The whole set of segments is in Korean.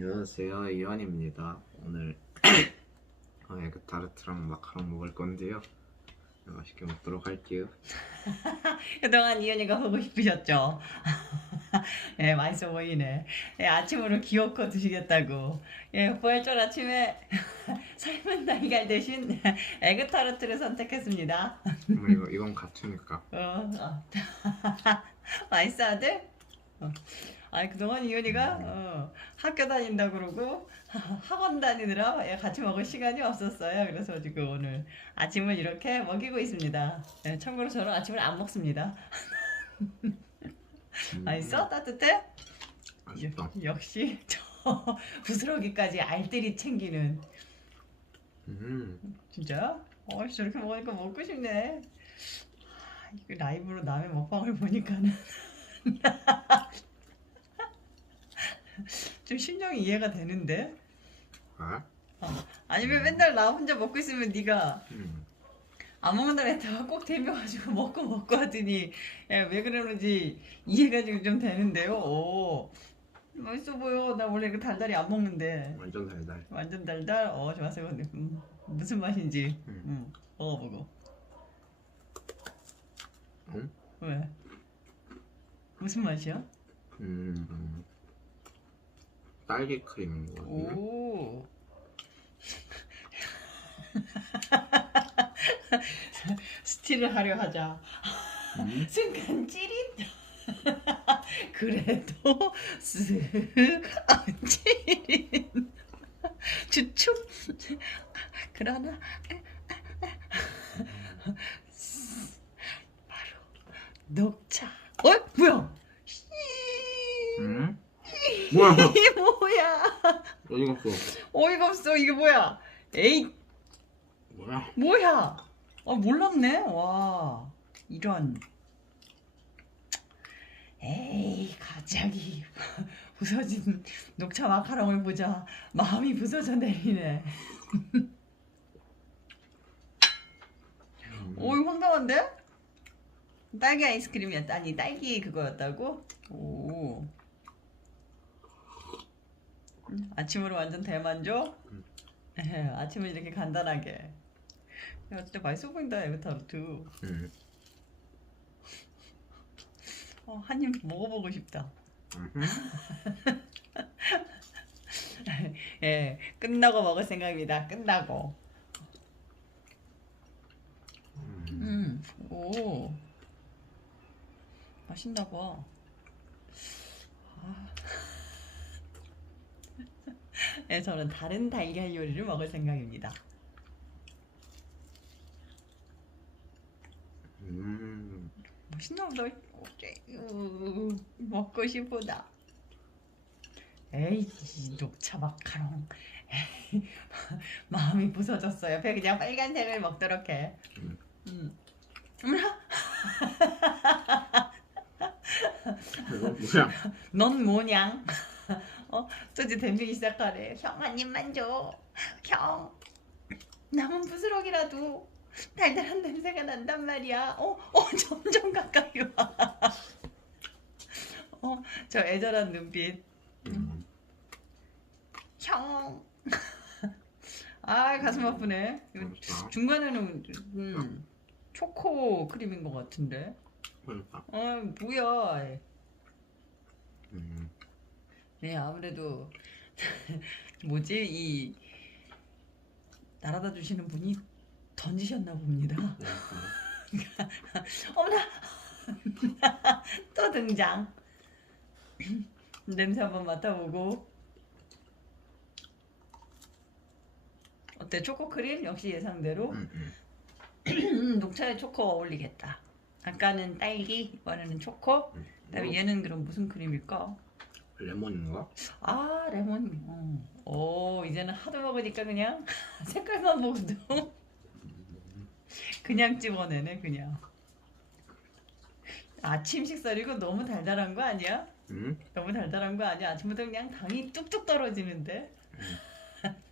안녕하세요 이완입니다. 오늘 어, 에그 타르트랑 마카롱 먹을 건데요. 네, 맛있게 먹도록 할게요. 그동안 이현이가 하고 싶으셨죠? 예, 맛있어 보이네. 예, 아침으로 귀엽고 드시겠다고. 예, 부활절 아침에 삶은 달걀 대신 에그 타르트를 선택했습니다. 뭐 이거 이건 같으니까. 어, 어. 맛있어 아들? 어. 아니 그동안 이현이가 어, 학교 다닌다 그러고 학원 다니느라 예, 같이 먹을 시간이 없었어요. 그래서 지금 오늘 아침을 이렇게 먹이고 있습니다. 예, 참고로 저는 아침을 안 먹습니다. 음, 맛있어? 따뜻해? 맛있다. 역시 저 부스러기까지 알뜰히 챙기는 음, 진짜? 어 저렇게 먹으니까 먹고 싶네. 아, 이거 라이브로 남의 먹방을 보니까는 좀 심정이 이해가 되는데. 아? 아니면 맨날 나 혼자 먹고 있으면 네가 음, 안 먹는다 했다가 꼭 데벼가지고 먹고 먹고 하더니 야, 왜 그러는지 이해가 지금 좀 되는데요. 오. 맛있어 보여. 나 원래 그 달달이 안 먹는데. 완전 달달. 완전 달달. 어 좋았어. 근데 음, 무슨 맛인지 음. 음, 먹어보고. 응? 왜? 무슨 맛이야? 음, 음. 딸기 크림인 거 같은데. 오. 스틸을 하려 하자. 음, 순간 찌릿. 그래도 쓱안 찌릿. 주축. 그러나 바로 녹차. 어? 뭐야? 음? 뭐야? 뭐야? 어디 갔어? 어이가 없어. 이게 뭐야? 에이, 뭐야? 뭐야? 아, 몰랐네. 와, 이런. 에이, 갑자기 부서진 녹차 마카롱을 보자 마음이 부서져 내리네. 음, 오이 황당한데? 딸기 아이스크림이었다. 아니 딸기 그거였다고? 오. 음, 아침으로 완전 대만족? 음. 에헤, 아침을 이렇게 간단하게. 야 진짜 맛있어 보인다 에그타르트. 음, 어, 한 입 먹어보고 싶다. 음. 예, 끝나고 먹을 생각입니다. 끝나고. 음. 음, 오. 맛있나 봐. 예, 저는 다른 달걀 요리를 먹을 생각입니다. 음. 맛있나 보다. 으, 먹고 싶다. 에이, 이 녹차 마카롱. 에이, 마음이 부서졌어요. 배 그냥 빨간색을 먹도록 해. 음. 음. 넌 뭐냥? 어, 또 이제 댐비기 시작하래. 형 한 입만 줘. 형. 남은 부스러기라도 달달한 냄새가 난단 말이야. 어, 어, 점점 가까이 와. 어, 저 애절한 눈빛. 음. 형. 아, 가슴 아프네. 맛있다. 중간에는 음, 초코 크림인 것 같은데. 맛있다. 어, 뭐야. 음. 네, 아무래도 뭐지 이 날아다 주시는 분이 던지셨나 봅니다. 어머나 또 등장. 냄새 한번 맡아보고 어때 초코 크림 역시 예상대로 음, 음. 녹차에 초코 어울리겠다. 아까는 딸기 이번에는 초코. 음. 그다음에 뭐, 얘는 그럼 무슨 크림일까? 레몬인가? 아 레몬. 어. 오 이제는 하도 먹으니까 그냥 색깔만 보고도 그냥 집어내네 그냥. 아침 식사리고 너무 달달한 거 아니야? 음? 너무 달달한 거 아니야? 아침부터 그냥 당이 뚝뚝 떨어지는데.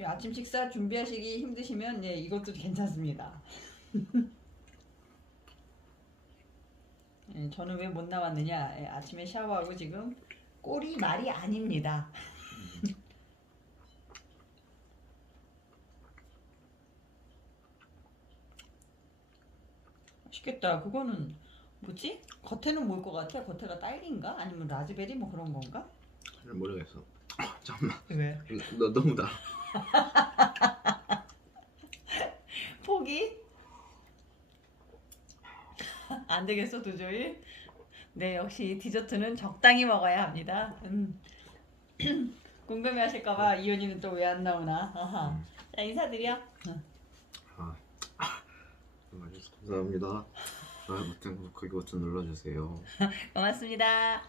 예, 아침 식사 준비하시기 힘드시면 예, 이것도 괜찮습니다. 예, 저는 왜 못 나왔느냐? 예, 아침에 샤워하고 지금 꼴이 말이 아닙니다. 맛있겠다. 그거는 뭐지? 겉에는 뭘 것 같아? 겉에가 딸기인가? 아니면 라즈베리 뭐 그런 건가? 잘 모르겠어. 아, 잠깐만. 왜? 너 너무 다. 포기? 안 되겠어 도저히. 네 역시 디저트는 적당히 먹어야 합니다. 음. 궁금해하실까봐 이현이는 또 왜 안 나오나. 아하. 자 인사드려. 아, 감사합니다. 좋아요 버튼, 구독하기 버튼 눌러주세요. 고맙습니다.